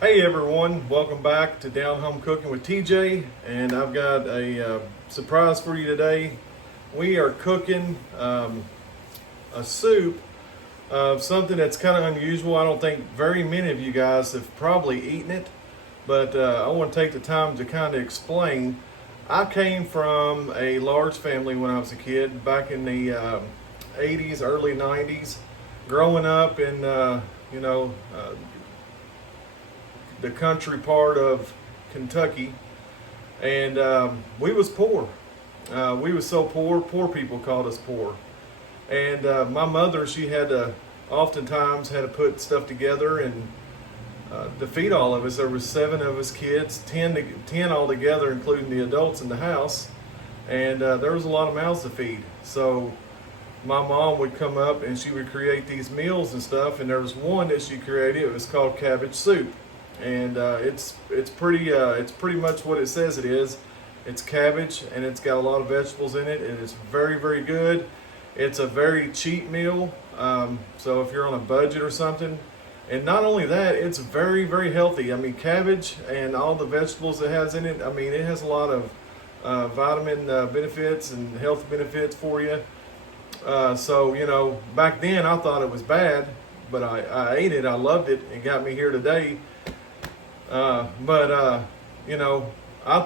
Hey everyone, welcome back to Down Home Cooking with TJ, and I've got a surprise for you today. We are cooking a soup of something that's kind of unusual. I don't think very many of you guys have probably eaten it, but I want to take the time to kind of explain. I came from a large family when I was a kid, back in the 80s, early 90s, growing up in, the country part of Kentucky, and we was poor. We was so poor people called us poor. And my mother, she had to, oftentimes had to put stuff together and to feed all of us. There was 7 of us kids, 10 altogether, including the adults in the house, and there was a lot of mouths to feed. So my mom would come up and she would create these meals and stuff, and there was one that she created. It was called Cabbage Soup. And it's pretty much what it says it is. It's cabbage, and it's got a lot of vegetables in it, and it's very, very good. It's a very cheap meal, so if you're on a budget or something. And not only that, it's very, very healthy. I mean, cabbage and all the vegetables it has in it, I mean, it has a lot of vitamin benefits and health benefits for you. So, back then I thought it was bad, but I ate it. I loved it. It got me here today. I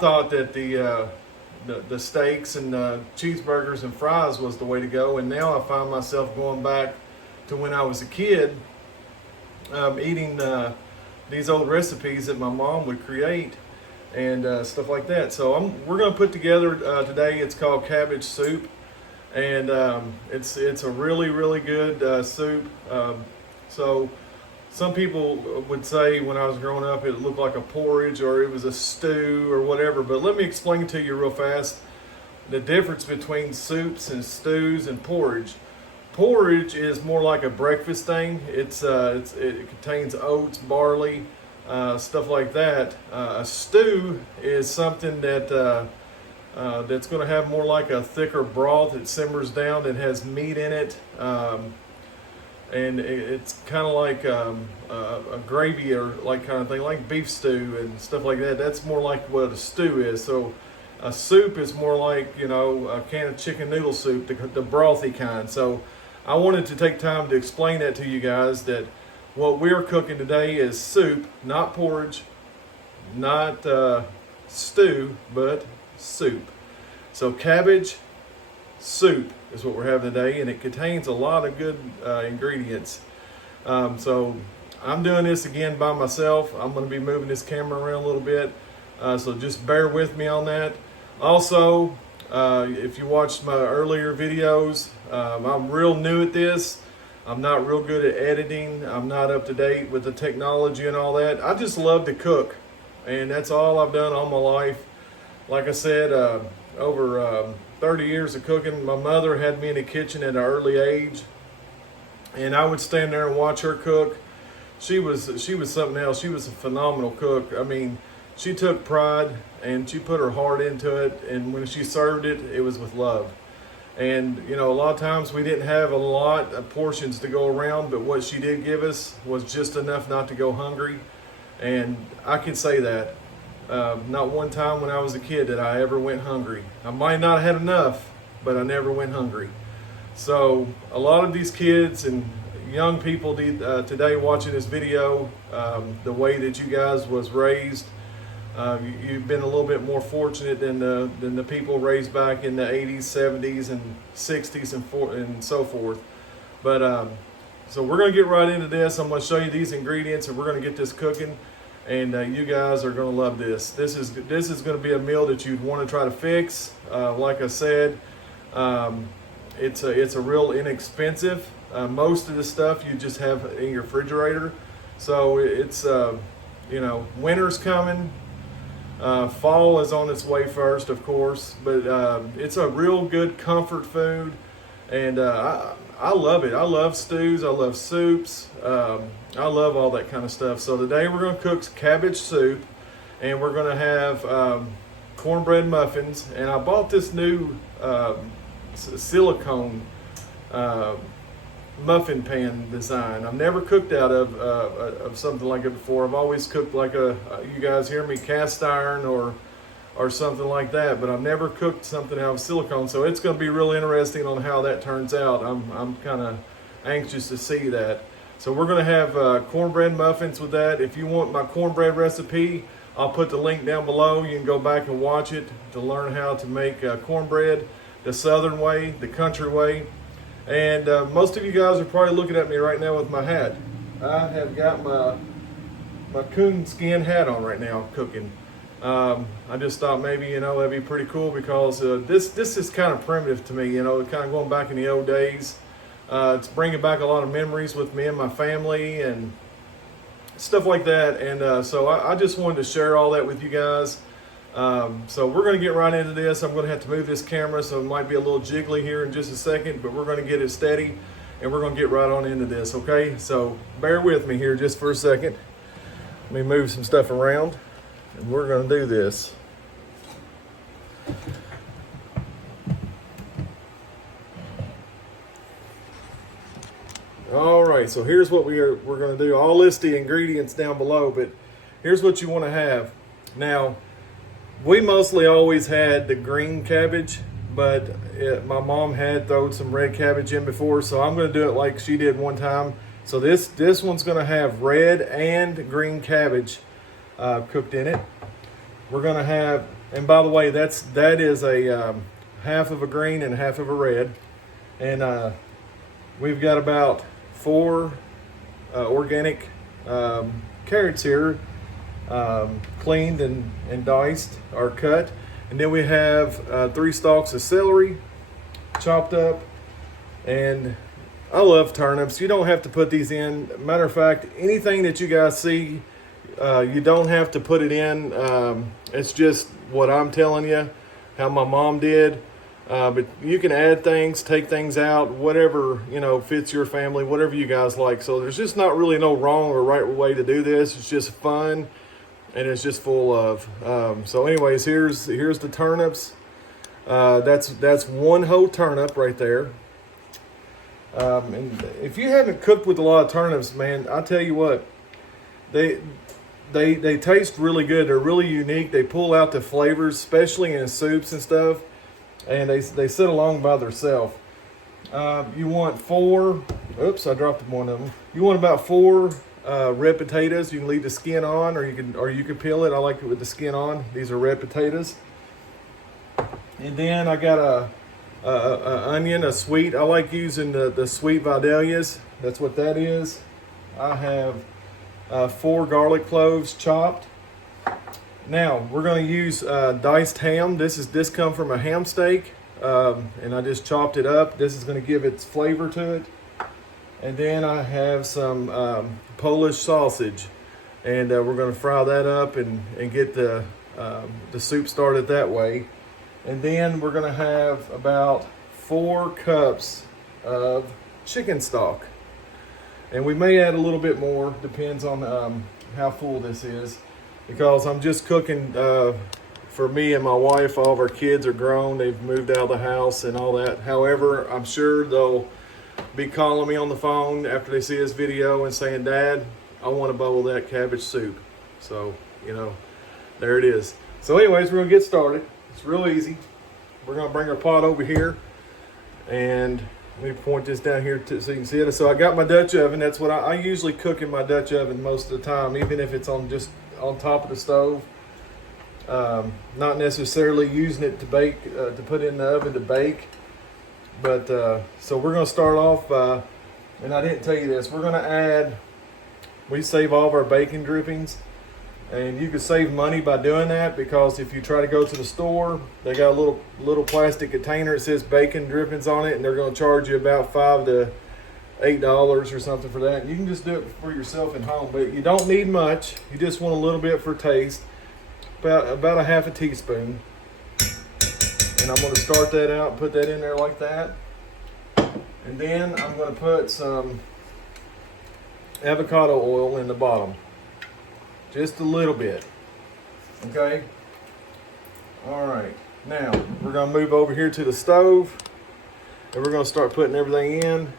thought that the steaks and cheeseburgers and fries was the way to go, and now I find myself going back to when I was a kid, eating these old recipes that my mom would create and stuff like that. So we're going to put together today. It's called Cabbage Soup, and it's a really, really good soup. So some people would say when I was growing up it looked like a porridge or it was a stew or whatever, but let me explain to you real fast the difference between soups and stews and porridge. Porridge is more like a breakfast thing. It contains oats, barley, stuff like that. A stew is something that that's going to have more like a thicker broth that simmers down, that has meat in it. And it's kind of like a gravy or like kind of thing, like beef stew and stuff like that. That's more like what a stew is. So a soup is more like, a can of chicken noodle soup, the brothy kind. So I wanted to take time to explain that to you guys, that what we're cooking today is soup, not porridge, not stew, but soup. So cabbage soup is what we're having today, and it contains a lot of good ingredients. So I'm doing this again by myself. I'm going to be moving this camera around a little bit, so just bear with me on that. Also, if you watched my earlier videos, I'm real new at this. I'm not real good at editing. I'm not up to date with the technology and all that. I just love to cook, and that's all I've done all my life. Like I said, over 30 years of cooking. My mother had me in the kitchen at an early age, and I would stand there and watch her cook. She was something else. She was a phenomenal cook. I mean, she took pride and she put her heart into it, and when she served it, it was with love. And a lot of times we didn't have a lot of portions to go around, but what she did give us was just enough not to go hungry. And I can say that. Not one time when I was a kid did I ever went hungry. I might not have had enough, but I never went hungry. So a lot of these kids and young people today watching this video, the way that you guys was raised, you've been a little bit more fortunate than the people raised back in the 80s, 70s, and 60s and so forth. But so we're going to get right into this. I'm going to show you these ingredients, and we're going to get this cooking. And you guys are going to love this. This is going to be a meal that you'd want to try to fix. Like I said, it's a real inexpensive. Most of the stuff you just have in your refrigerator. So it's winter's coming. Fall is on its way first, of course, but it's a real good comfort food, and I love it. I love stews. I love soups. I love all that kind of stuff. So today we're going to cook cabbage soup, and we're going to have cornbread muffins. And I bought this new silicone muffin pan design. I've never cooked out of something like it before. I've always cooked like you guys hear me, cast iron or something like that, but I've never cooked something out of silicone. So it's going to be real interesting on how that turns out. I'm kind of anxious to see that. So we're going to have cornbread muffins with that. If you want my cornbread recipe, I'll put the link down below. You can go back and watch it to learn how to make cornbread the southern way, the country way. And most of you guys are probably looking at me right now with my hat. I have got my coon skin hat on right now cooking. I just thought maybe, that'd be pretty cool because this is kind of primitive to me, kind of going back in the old days. It's bringing back a lot of memories with me and my family and stuff like that. And so I just wanted to share all that with you guys. So we're going to get right into this. I'm going to have to move this camera, so it might be a little jiggly here in just a second, but we're going to get it steady and we're going to get right on into this, okay? So bear with me here just for a second. Let me move some stuff around and we're going to do this. All right, so here's what we're going to do. I'll list the ingredients down below, but here's what you want to have. Now, we mostly always had the green cabbage, but my mom had thrown some red cabbage in before, so I'm going to do it like she did one time. So this one's going to have red and green cabbage cooked in it. We're going to have, and by the way, that is a half of a green and half of a red, and we've got about 4 organic carrots here, cleaned and diced or cut. And then we have 3 stalks of celery chopped up. And I love turnips. You don't have to put these in. Matter of fact, anything that you guys see, you don't have to put it in. It's just what I'm telling you, how my mom did. But you can add things, take things out, whatever, fits your family, whatever you guys like. So there's just not really no wrong or right way to do this. It's just fun and it's just full of. So anyways, here's the turnips. That's 1 whole turnip right there. And if you haven't cooked with a lot of turnips, man, I tell you what, they taste really good. They're really unique. They pull out the flavors, especially in soups and stuff. And they sit along by themselves. You want 4. Oops, I dropped one of them. You want about 4 red potatoes. You can leave the skin on, or you can peel it. I like it with the skin on. These are red potatoes. And then I got a onion, a sweet. I like using the sweet Vidalias. That's what that is. I have 4 garlic cloves chopped. Now we're going to use diced ham. This come from a ham steak, and I just chopped it up. This is going to give its flavor to it. And then I have some Polish sausage, and we're going to fry that up and get the soup started that way. And then we're going to have about 4 cups of chicken stock, and we may add a little bit more, depends on how full this is. Because I'm just cooking for me and my wife. All of our kids are grown. They've moved out of the house and all that. However, I'm sure they'll be calling me on the phone after they see this video and saying, "Dad, I want a bowl of that cabbage soup." So, there it is. So anyways, we're going to get started. It's real easy. We're going to bring our pot over here. And let me point this down here so you can see it. So I got my Dutch oven. That's what I usually cook in my Dutch oven most of the time, even if it's on top of the stove. Not necessarily using it to bake, to put in the oven to bake. But so we're going to start off by, and I didn't tell you this, we're going to add, we save all of our bacon drippings. And you can save money by doing that, because if you try to go to the store, they got a little plastic container that says bacon drippings on it, and they're going to charge you about $5 to $8 or something for that. And you can just do it for yourself at home, but you don't need much. You just want a little bit for taste, about a half a teaspoon. And I'm going to start that out and put that in there like that. And then I'm going to put some avocado oil in the bottom. Just a little bit. Okay? All right. Now, we're going to move over here to the stove. And we're going to start putting everything in.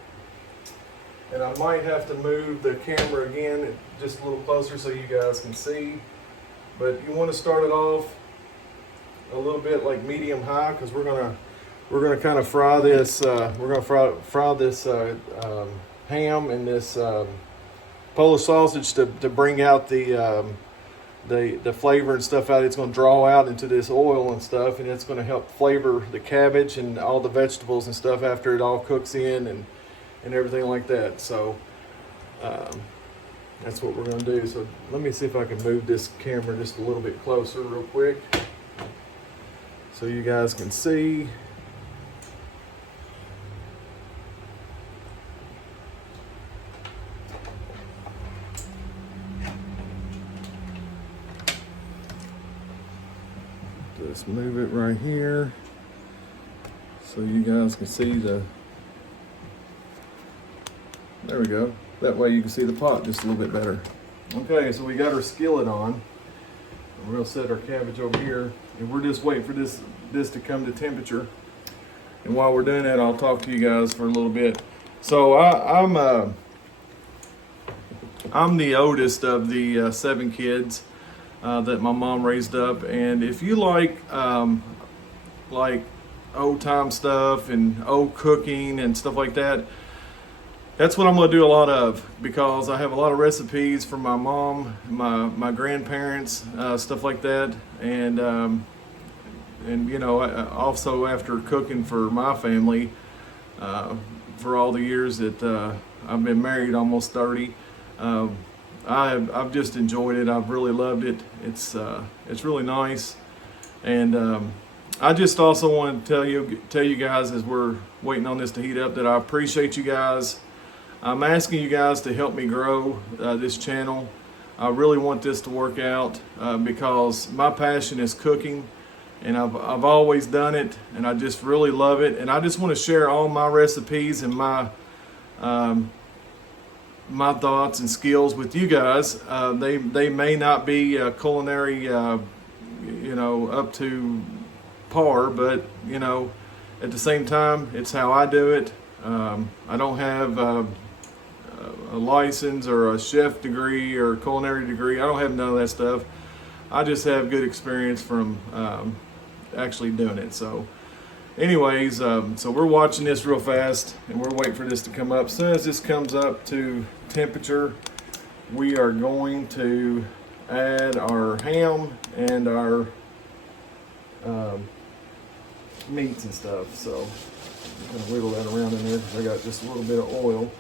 And I might have to move the camera again just a little closer so you guys can see. But you want to start it off a little bit like medium high, because we're gonna kind of fry this. We're gonna fry this ham and this Polish sausage to bring out the flavor and stuff out. It's going to draw out into this oil and stuff, and it's going to help flavor the cabbage and all the vegetables and stuff after it all cooks in and everything like that. So that's what we're going to do. So let me see if I can move this camera just a little bit closer real quick so you guys can see. Just move it right here so you guys can see the, there we go. That way you can see the pot just a little bit better. Okay, so we got our skillet on. We're gonna set our cabbage over here, and we're just waiting for this to come to temperature. And while we're doing that, I'll talk to you guys for a little bit. So I'm the oldest of the 7 kids that my mom raised up, and if you like old time stuff and old cooking and stuff like that, that's what I'm going to do a lot of, because I have a lot of recipes from my mom, my grandparents, stuff like that, and you know, also after cooking for my family for all the years that I've been married, almost 30. I've just enjoyed it. I've really loved it. It's really nice, and I just also want to tell you guys, as we're waiting on this to heat up, that I appreciate you guys. I'm asking you guys to help me grow this channel. I really want this to work out because my passion is cooking, and I've always done it, and I just really love it. And I just want to share all my recipes and my thoughts and skills with you guys. They may not be culinary, you know, up to par, but you know, at the same time, it's how I do it. I don't have a license or a chef degree or a culinary degree. I don't have none of that stuff. I just have good experience from actually doing it. So anyways, so we're watching this real fast, and we're waiting for this to come up. As soon as this comes up to temperature, we are going to add our ham and our meats and stuff. So I'm going to wiggle that around in there because I got just a little bit of oil.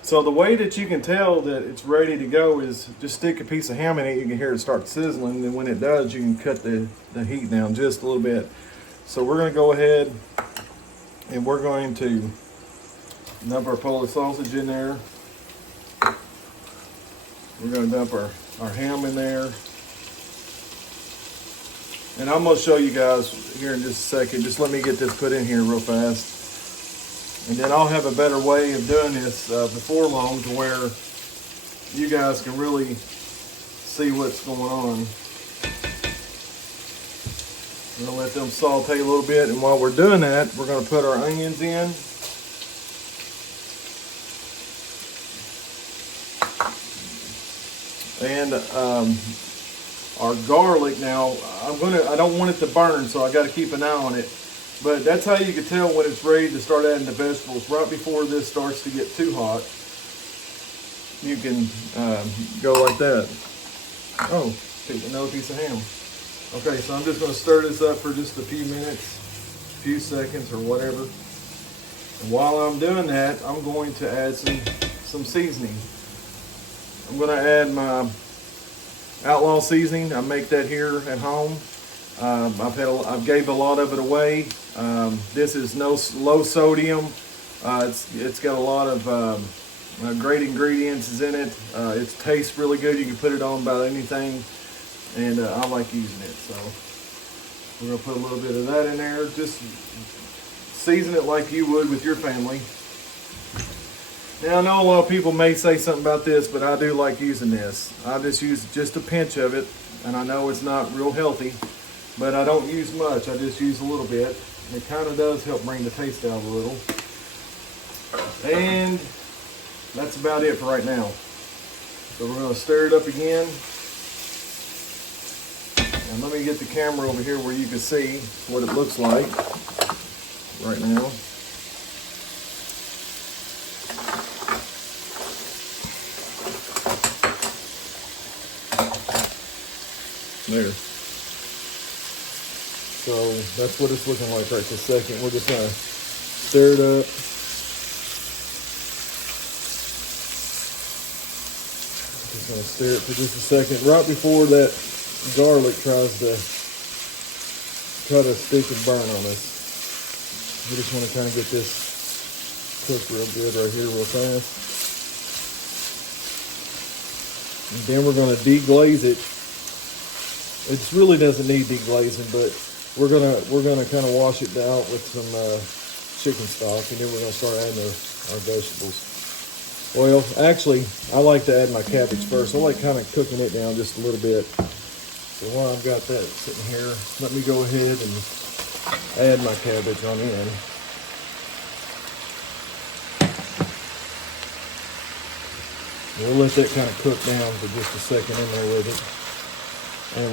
So the way that you can tell that it's ready to go is just stick a piece of ham in it. You can hear it start sizzling, and when it does, you can cut the heat down just a little bit. So we're going to go ahead and we're going to dump our Polish sausage in there. We're going to dump our ham in there. And I'm going to show you guys here in just a second. Just let me get this put in here real fast. And then I'll have a better way of doing this before long, to where you guys can really see what's going on. We're going to let them saute a little bit, and while we're doing that, we're going to put our onions in. And our garlic. Now, I don't want it to burn, so I got to keep an eye on it. But that's how you can tell when it's ready to start adding the vegetables. Right before this starts to get too hot, you can go like that. Oh, take another piece of ham. Okay, so I'm just going to stir this up for just a few minutes, a few seconds or whatever. And while I'm doing that, I'm going to add some seasoning. I'm going to add my Outlaw seasoning. I make that here at home. I've gave a lot of it away. This is low sodium. It's got a lot of great ingredients in it. It tastes really good. You can put it on about anything, and I like using it. So we're gonna put a little bit of that in there. Just season it like you would with your family. Now I know a lot of people may say something about this, but I do like using this. I just use just a pinch of it, and I know it's not real healthy. but I don't use much. I just use a little bit. It kind of does help bring the taste out a little. And that's about it for right now. So we're going to stir it up again. And let me get the camera over here where you can see what it looks like right now. There. So that's what it's looking like right this second. We're just going to stir it up. Just going to stir it for just a second, right before that garlic tries to stick and burn on us. We just want to kind of get this cooked real good right here real fast. And then we're going to deglaze it. It really doesn't need deglazing, but we're gonna kind of wash it down with some chicken stock, and then we're gonna start adding our vegetables. Well, actually, I like to add my cabbage first. I like kind of cooking it down just a little bit. So while I've got that sitting here, let me go ahead and add my cabbage on in. We'll let that kind of cook down for just a second in there with it. And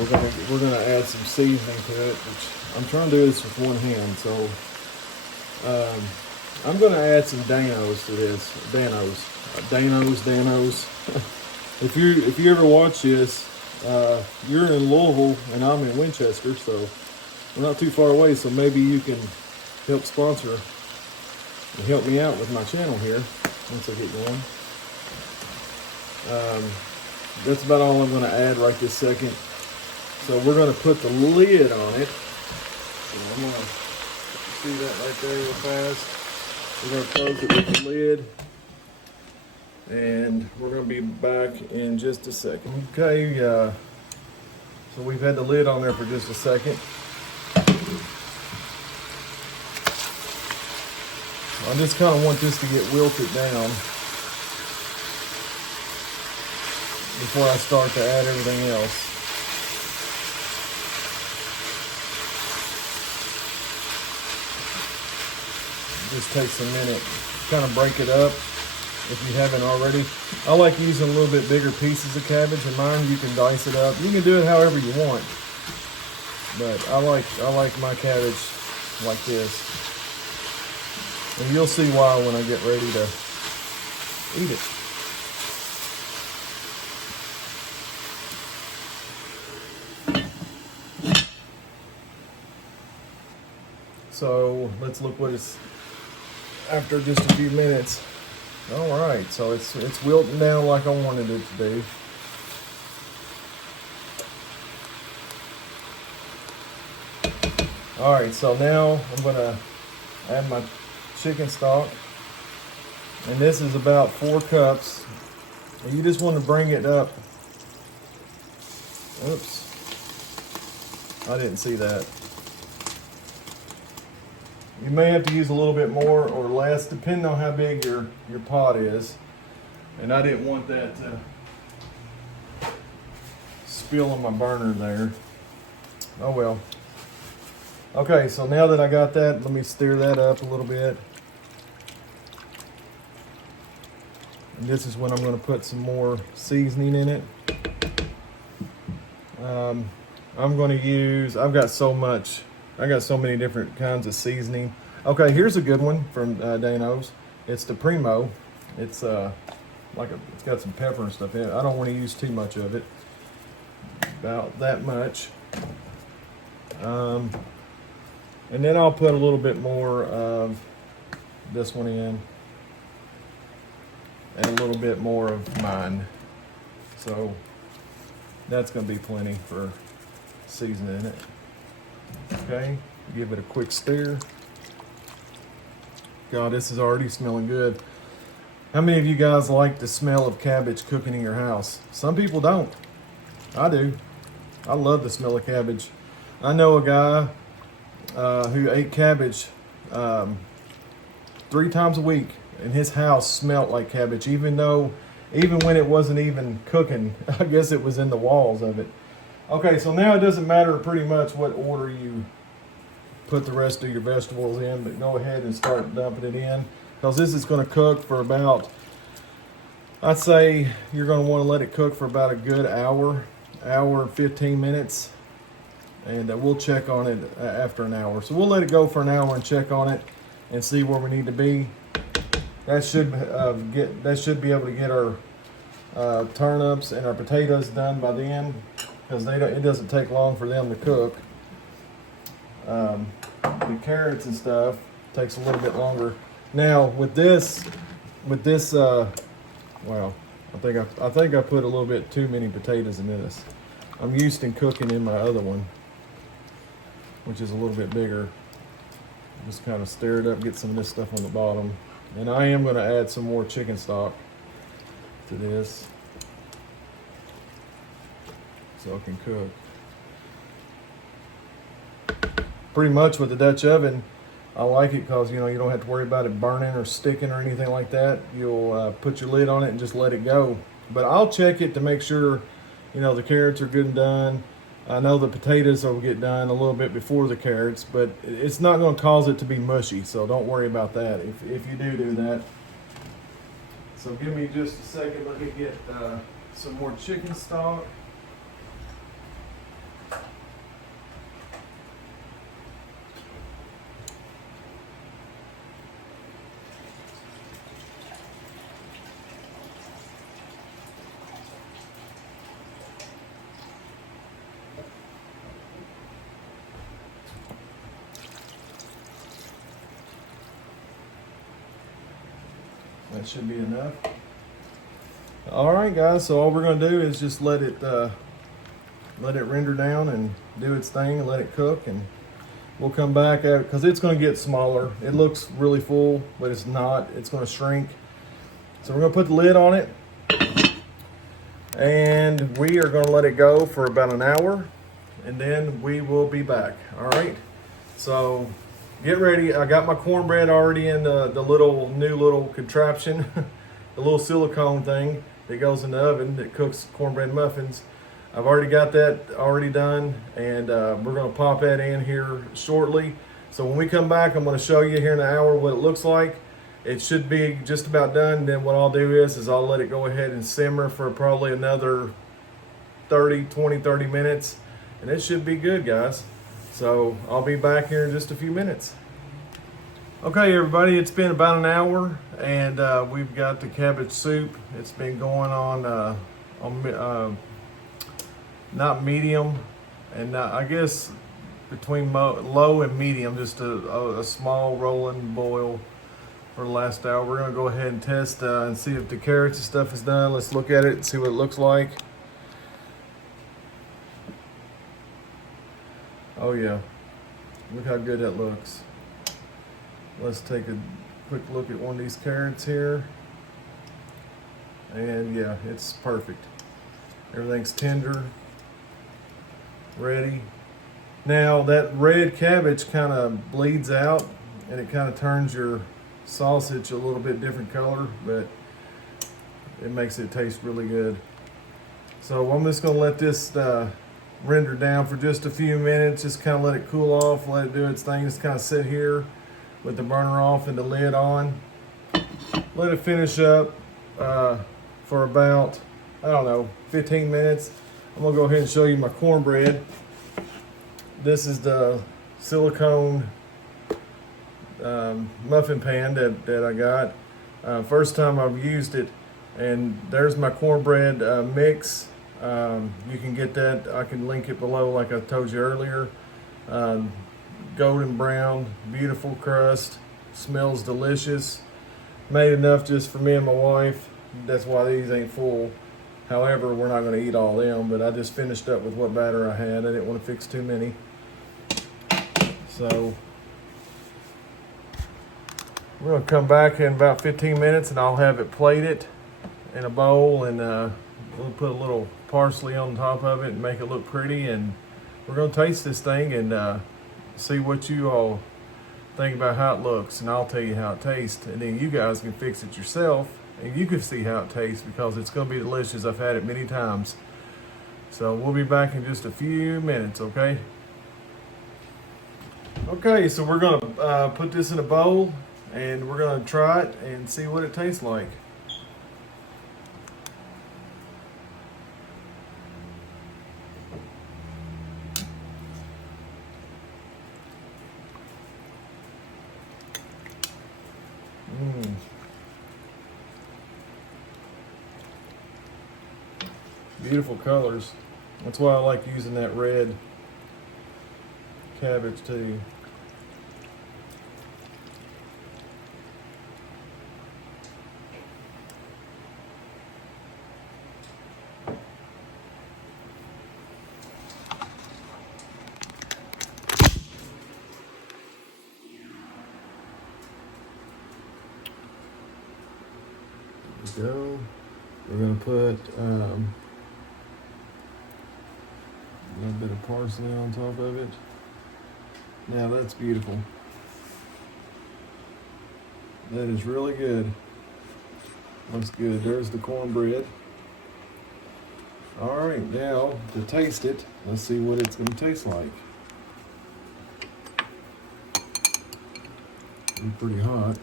we're gonna add some seasoning to it, which I'm trying to do this with one hand. So I'm gonna add some Danos to this. Danos. If you ever watch this, you're in Louisville and I'm in Winchester, so we're not too far away. So maybe you can help sponsor and help me out with my channel here once I get going. That's about all I'm gonna add right this second. So we're going to put the lid on it. So I'm going to see that right there real fast. We're going to close it with the lid. And we're going to be back in just a second. Okay, so we've had the lid on there for just a second. I just kind of want this to get wilted down before I start to add everything else. Just takes a minute. Kind of break it up if you haven't already. I like using a little bit bigger pieces of cabbage in mine. You can dice it up. You can do it however you want. But I like my cabbage like this. And you'll see why when I get ready to eat it. So let's look what it's after just a few minutes. All right, so it's wilting down like I wanted it to do. All right, so now I'm gonna add my chicken stock, and this is about 4 cups. And you just want to bring it up. Oops, I didn't see that. You may have to use a little bit more or less, depending on how big your pot is. And I didn't want that to spill on my burner there. Oh well. Okay, so now that I got that, let me stir that up a little bit. And this is when I'm going to put some more seasoning in it. I'm going to use, I got so many different kinds of seasoning. Okay, here's a good one from Danos. It's the Primo. It's it's got some pepper and stuff in it. I don't want to use too much of it. About that much. And then I'll put a little bit more of this one in. And a little bit more of mine. So that's going to be plenty for seasoning it. Okay, give it a quick stir. God, this is already smelling good. How many of you guys like the smell of cabbage cooking in your house? Some people don't. I do. I love the smell of cabbage. I know a guy who ate cabbage 3 times a week, and his house smelled like cabbage, even when it wasn't even cooking. I guess it was in the walls of it. Okay, so now it doesn't matter pretty much what order you put the rest of your vegetables in, but go ahead and start dumping it in, because this is going to cook for about, I'd say you're going to want to let it cook for about a good hour and 15 minutes, and we'll check on it after an hour. So we'll let it go for an hour and check on it and see where we need to be. That should be able to get our turnips and our potatoes done by then, because it doesn't take long for them to cook. The carrots and stuff takes a little bit longer. Now with this, wow, I think I put a little bit too many potatoes in this. I'm used to cooking in my other one, which is a little bit bigger. Just kind of stir it up, get some of this stuff on the bottom. And I am going to add some more chicken stock to this so it can cook. Pretty much with the Dutch oven, I like it because you don't have to worry about it burning or sticking or anything like that. You'll put your lid on it and just let it go. But I'll check it to make sure the carrots are good and done. I know the potatoes will get done a little bit before the carrots, but it's not going to cause it to be mushy, so don't worry about that if you do that. So give me just a second. Let me get some more chicken stock. That should be enough. All right, guys. So all we're going to do is just let it render down and do its thing and let it cook, and we'll come back because it's going to get smaller. It looks really full, but it's not. It's going to shrink. So we're going to put the lid on it, and we are going to let it go for about an hour, and then we will be back. All right. So get ready. I got my cornbread already in the new little contraption, the little silicone thing that goes in the oven that cooks cornbread muffins. I've already got that already done, and we're going to pop that in here shortly. So when we come back, I'm going to show you here in an hour what it looks like. It should be just about done. Then what I'll do is I'll let it go ahead and simmer for probably another 30 minutes, and it should be good, guys. So I'll be back here in just a few minutes. Okay, everybody, it's been about an hour, and we've got the cabbage soup. It's been going on not medium, and I guess between low and medium, just a small rolling boil for the last hour. We're gonna go ahead and test and see if the carrots and stuff is done. Let's look at it and see what it looks like. Oh yeah, look how good that looks. Let's take a quick look at one of these carrots here. And yeah, it's perfect. Everything's tender, ready. Now that red cabbage kind of bleeds out, and it kind of turns your sausage a little bit different color, but it makes it taste really good. So I'm just gonna let this render down for just a few minutes, just kind of let it cool off, let it do its thing, just kind of sit here with the burner off and the lid on. Let it finish up for about, 15 minutes. I'm gonna go ahead and show you my cornbread. This is the silicone muffin pan that I got. First time I've used it, and there's my cornbread mix. You can get that. I can link it below like I told you earlier. Golden brown, beautiful crust, smells delicious. Made enough just for me and my wife. That's why these ain't full. However, we're not going to eat all them, but I just finished up with what batter I had. I didn't want to fix too many. So we're going to come back in about 15 minutes, and I'll have it plated in a bowl, and we'll put a little parsley on top of it and make it look pretty. And we're going to taste this thing and see what you all think about how it looks, and I'll tell you how it tastes, and then you guys can fix it yourself and you can see how it tastes, because it's going to be delicious. I've had it many times. So we'll be back in just a few minutes, okay? Okay, so we're gonna put this in a bowl and we're gonna try it and see what it tastes like. Beautiful colors. That's why I like using that red cabbage too. There we go. We're gonna put a little bit of parsley on top of it. Now that's beautiful. That is really good. Looks good. There's the cornbread. All right, now to taste it, let's see what it's going to taste like. It's pretty hot.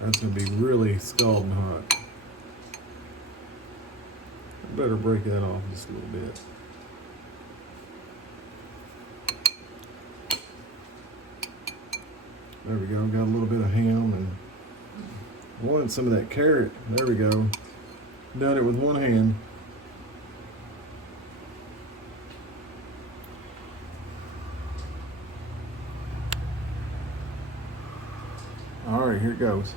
That's going to be really scalding hot. I better break that off just a little bit. There we go, got a little bit of ham and I wanted some of that carrot. There we go. Done it with one hand. All right, here it goes.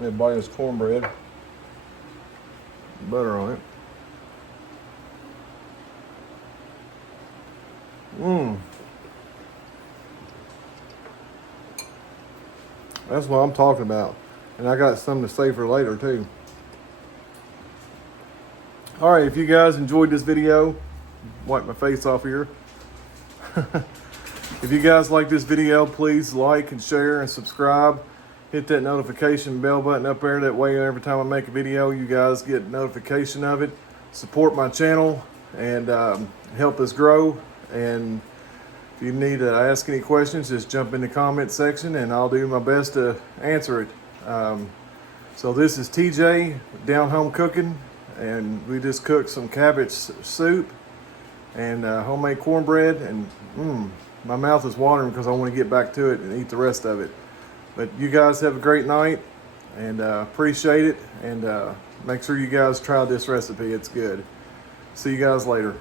Everybody has cornbread. Butter on it. That's what I'm talking about. And I got something to say for later too. All right, if you guys enjoyed this video, wipe my face off here. If you guys like this video, please like and share and subscribe. Hit that notification bell button up there. That way every time I make a video, you guys get notification of it. Support my channel and help us grow. And if you need to ask any questions, just jump in the comment section and I'll do my best to answer it. So this is TJ, Down Home Cooking, and we just cooked some cabbage soup and homemade cornbread, and my mouth is watering because I want to get back to it and eat the rest of it. But you guys have a great night and appreciate it, and make sure you guys try this recipe. It's good. See you guys later.